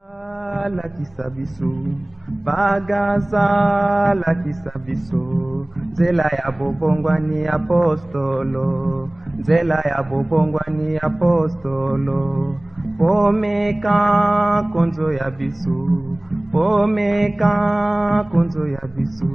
Lakisa biso bagaza lakisa biso nzela ya bobongwani apostolo nzela ya bobongwani apostolo pomeka konzo ya biso pomeka konzo ya biso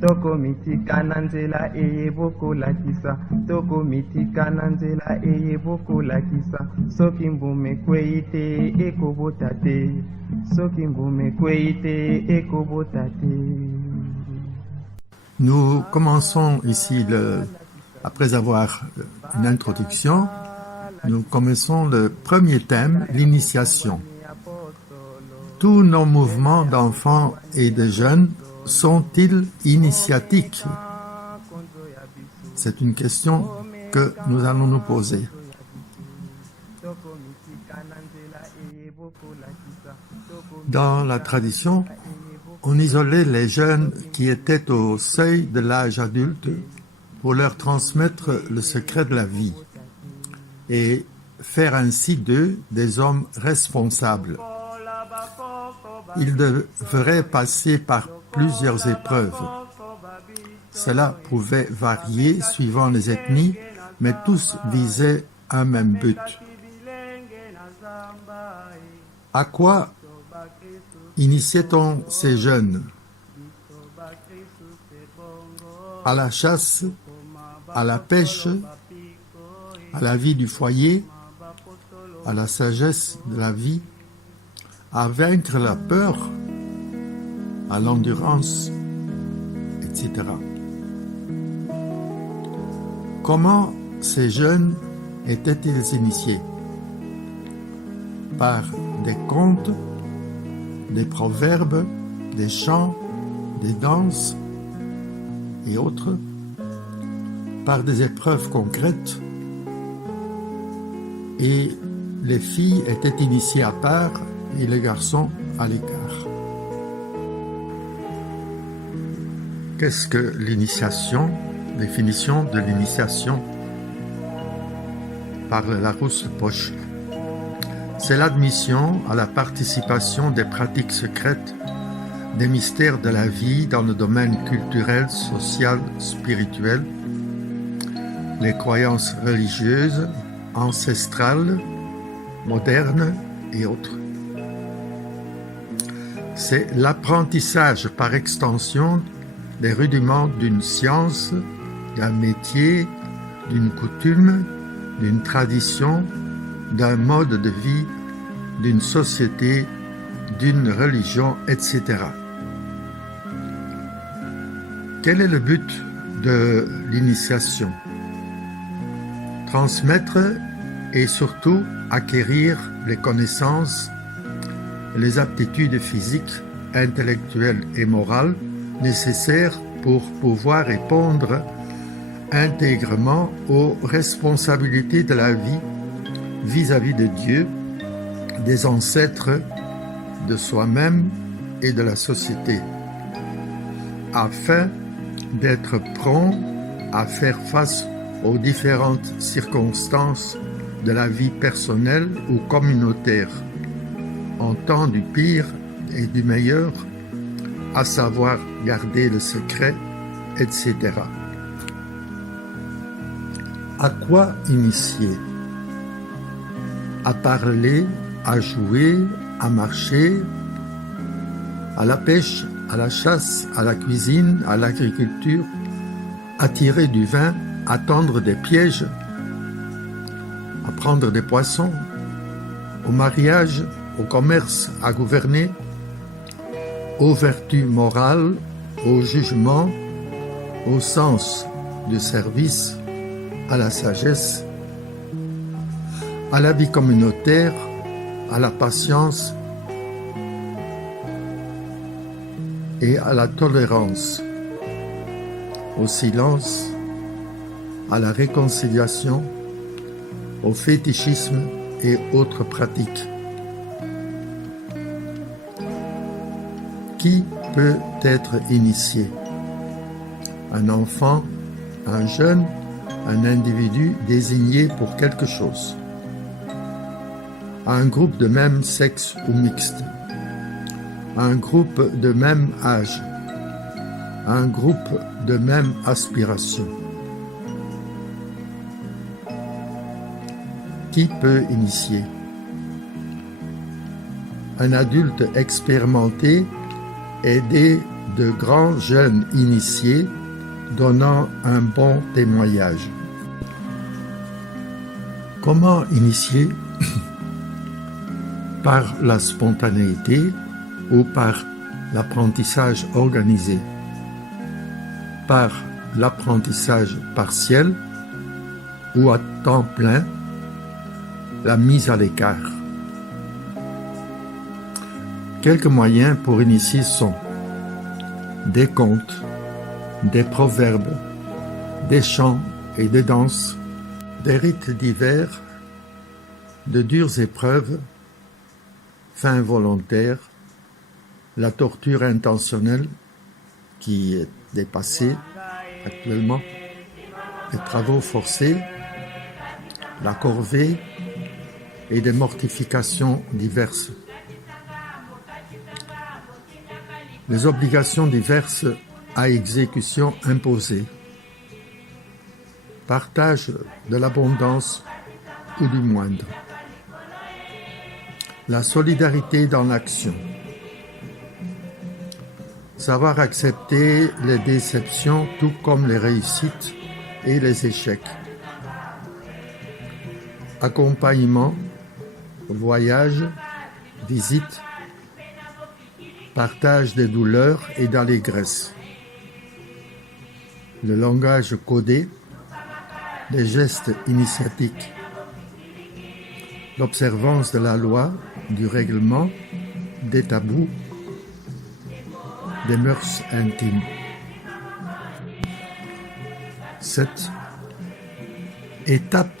tokomitika na nzela eyebokolakisa tokomitika na nzela eyebokolakisa soki mbume kwei te ekobota te soki mbume kwei te ekobota te. Nous commençons ici, après avoir une introduction, nous commençons le premier thème, l'initiation. Tous nos mouvements d'enfants et de jeunes sont-ils initiatiques? C'est une question que nous allons nous poser. Dans la tradition, on isolait les jeunes qui étaient au seuil de l'âge adulte pour leur transmettre le secret de la vie et faire ainsi d'eux des hommes responsables. Ils devraient passer par plusieurs épreuves. Cela pouvait varier suivant les ethnies, mais tous visaient un même but. À quoi initiait-on ces jeunes? À la chasse, à la pêche, à la vie du foyer, à la sagesse de la vie, à vaincre la peur, à l'endurance, etc. Comment ces jeunes étaient-ils initiés? Par des contes, des proverbes, des chants, des danses et autres, par des épreuves concrètes, et les filles étaient initiées à part et les garçons à l'écart. Qu'est-ce que l'initiation? Définition de l'initiation par le Larousse-Poche. C'est l'admission à la participation des pratiques secrètes, des mystères de la vie dans le domaine culturel, social, spirituel, les croyances religieuses, ancestrales, modernes et autres. C'est l'apprentissage par extension des rudiments d'une science, d'un métier, d'une coutume, d'une tradition, d'un mode de vie, d'une société, d'une religion, etc. Quel est le but de l'initiation? Transmettre et surtout acquérir les connaissances, les aptitudes physiques, intellectuelles et morales nécessaires pour pouvoir répondre intègrement aux responsabilités de la vie vis-à-vis de Dieu, des ancêtres, de soi-même et de la société, afin d'être prompt à faire face aux différentes circonstances de la vie personnelle ou communautaire, en temps du pire et du meilleur, à savoir garder le secret, etc. À quoi initier? À parler, à jouer, à marcher, à la pêche, à la chasse, à la cuisine, à l'agriculture, à tirer du vin, à tendre des pièges, à prendre des poissons, au mariage, au commerce, à gouverner, aux vertus morales, au jugement, au sens du service, à la sagesse, à la vie communautaire, à la patience et à la tolérance, au silence, à la réconciliation, au fétichisme et autres pratiques. Qui peut être initié? Un enfant, un jeune, un individu désigné pour quelque chose. à un groupe de même sexe ou mixte, à un groupe de même âge, à un groupe de même aspiration. Qui peut initier? Un adulte expérimenté aidé de grands jeunes initiés donnant un bon témoignage. Comment initier? Par la spontanéité ou par l'apprentissage organisé, par l'apprentissage partiel ou à temps plein, la mise à l'écart. Quelques moyens pour initier sont des contes, des proverbes, des chants et des danses, des rites divers, de dures épreuves, fins volontaires, la torture intentionnelle qui est dépassée actuellement, les travaux forcés, la corvée et des mortifications diverses. Les obligations diverses à exécution imposée, partage de l'abondance ou du moindre, la solidarité dans l'action, savoir accepter les déceptions tout comme les réussites et les échecs, accompagnement, voyage, visite, partage des douleurs et d'allégresse, le langage codé, les gestes initiatiques, l'observance de la loi, du règlement, des tabous, des mœurs intimes. 7. Étape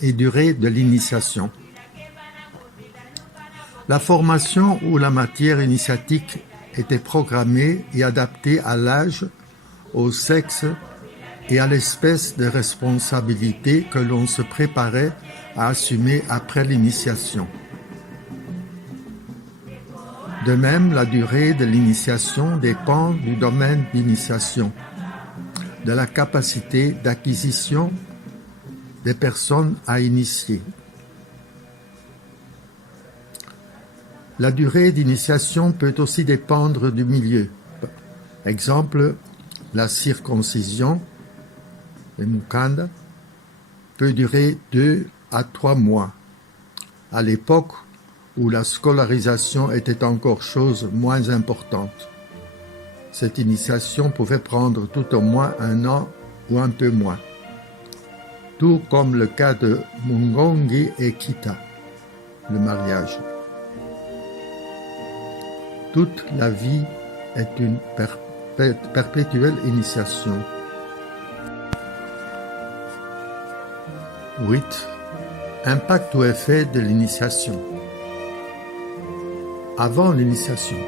et durée de l'initiation. La formation ou la matière initiatique était programmée et adaptée à l'âge, au sexe et à l'espèce de responsabilité que l'on se préparait à assumer après l'initiation. De même, la durée de l'initiation dépend du domaine d'initiation, de la capacité d'acquisition des personnes à initier. La durée d'initiation peut aussi dépendre du milieu. Exemple, la circoncision, le mukanda, peut durer 2 à 3 mois. À l'époque où la scolarisation était encore chose moins importante, cette initiation pouvait prendre tout au moins 1 an ou un peu moins. Tout comme le cas de Mungongi et Kita, le mariage. Toute la vie est une perpétuelle initiation. 8. Impact ou effet de l'initiation. Avant l'initiation,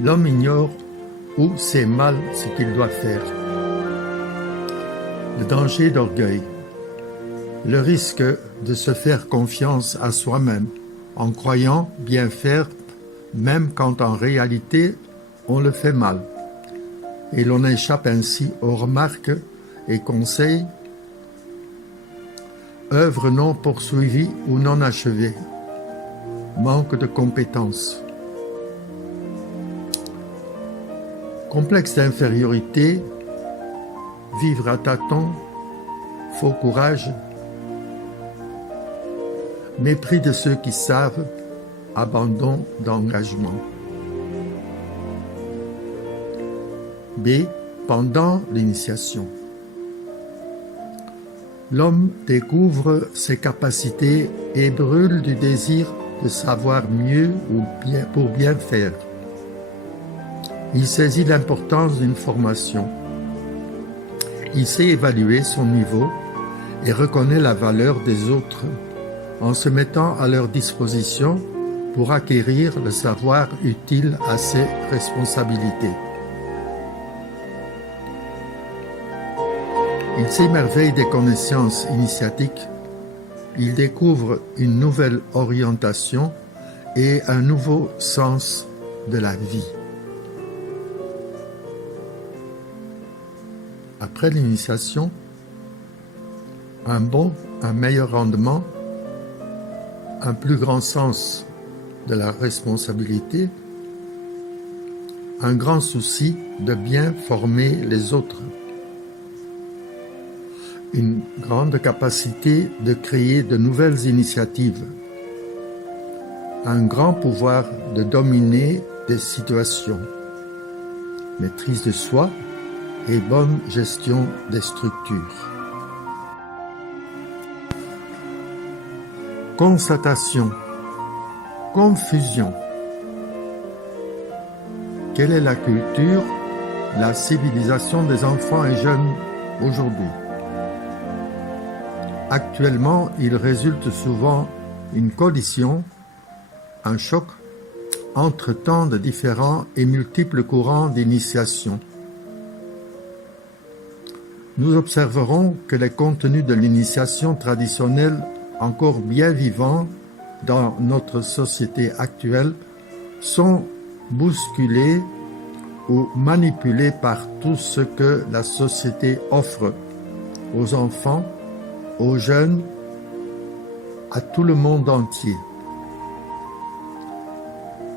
l'homme ignore ou sait mal ce qu'il doit faire. Le danger d'orgueil, le risque de se faire confiance à soi-même en croyant bien faire même quand en réalité on le fait mal, et l'on échappe ainsi aux remarques et conseils, œuvres non poursuivies ou non achevées, manque de compétences, complexe d'infériorité, vivre à tâtons, faux courage, mépris de ceux qui savent, abandon d'engagement. B. Pendant l'initiation. L'homme découvre ses capacités et brûle du désir de savoir mieux ou bien pour bien faire. Il saisit l'importance d'une formation. Il sait évaluer son niveau et reconnaît la valeur des autres en se mettant à leur disposition pour acquérir le savoir utile à ses responsabilités. Il s'émerveille des connaissances initiatiques. il découvre une nouvelle orientation et un nouveau sens de la vie. Après l'initiation, un meilleur rendement, un plus grand sens de la responsabilité, un grand souci de bien former les autres, une grande capacité de créer de nouvelles initiatives, un grand pouvoir de dominer des situations, maîtrise de soi et bonne gestion des structures. Constatation, confusion. Quelle est la culture, la civilisation des enfants et jeunes aujourd'hui? Actuellement, il résulte souvent une collision, un choc entre tant de différents et multiples courants d'initiation. Nous observerons que les contenus de l'initiation traditionnelle, encore bien vivants dans notre société actuelle, sont bousculés ou manipulés par tout ce que la société offre aux enfants, aux jeunes, à tout le monde entier.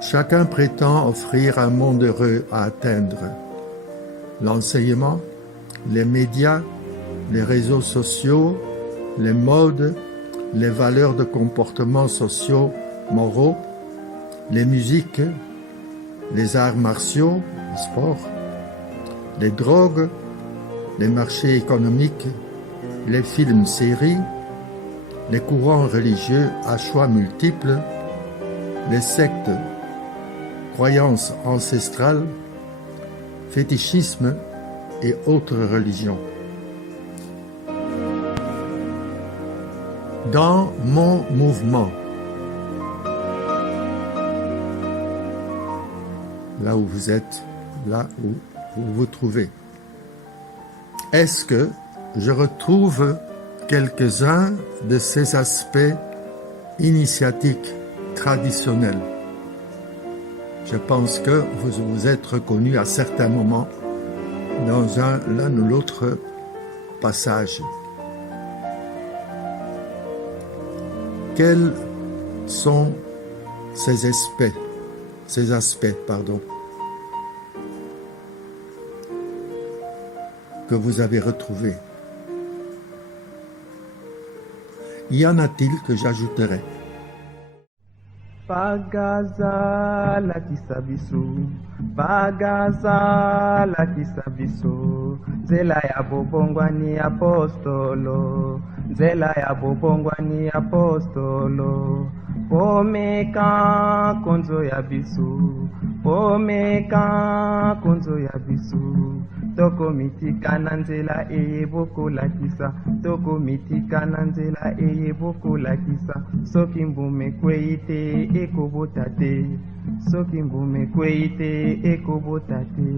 Chacun prétend offrir un monde heureux à atteindre. L'enseignement, les médias, les réseaux sociaux, les modes, les valeurs de comportements sociaux, moraux, les musiques, les arts martiaux, le sport, les drogues, les marchés économiques, les films, séries, les courants religieux à choix multiples, les sectes, croyances ancestrales, fétichisme et autres religions. Dans mon mouvement, là où vous êtes, là où vous vous trouvez, est-ce que je retrouve quelques-uns de ces aspects initiatiques traditionnels? Je pense que vous vous êtes reconnus à certains moments dans l'un ou l'autre passage. Quels sont ces aspects, que vous avez retrouvés? Y en a-t-il que j'ajouterai? Pagaza la kisabisu, pagaza la kisabisu, nzela ya bobongwani apostolo, nzela ya bobongwani apostolo, pomeka konzo ya bisu, pomeka konzo ya bisu. Toko mitika na nzela eyebokolakisa, toko mitika na nzela eyebokolakisa, soki mbume kwei te ekobota te, soki mbume kwei te ekobota te.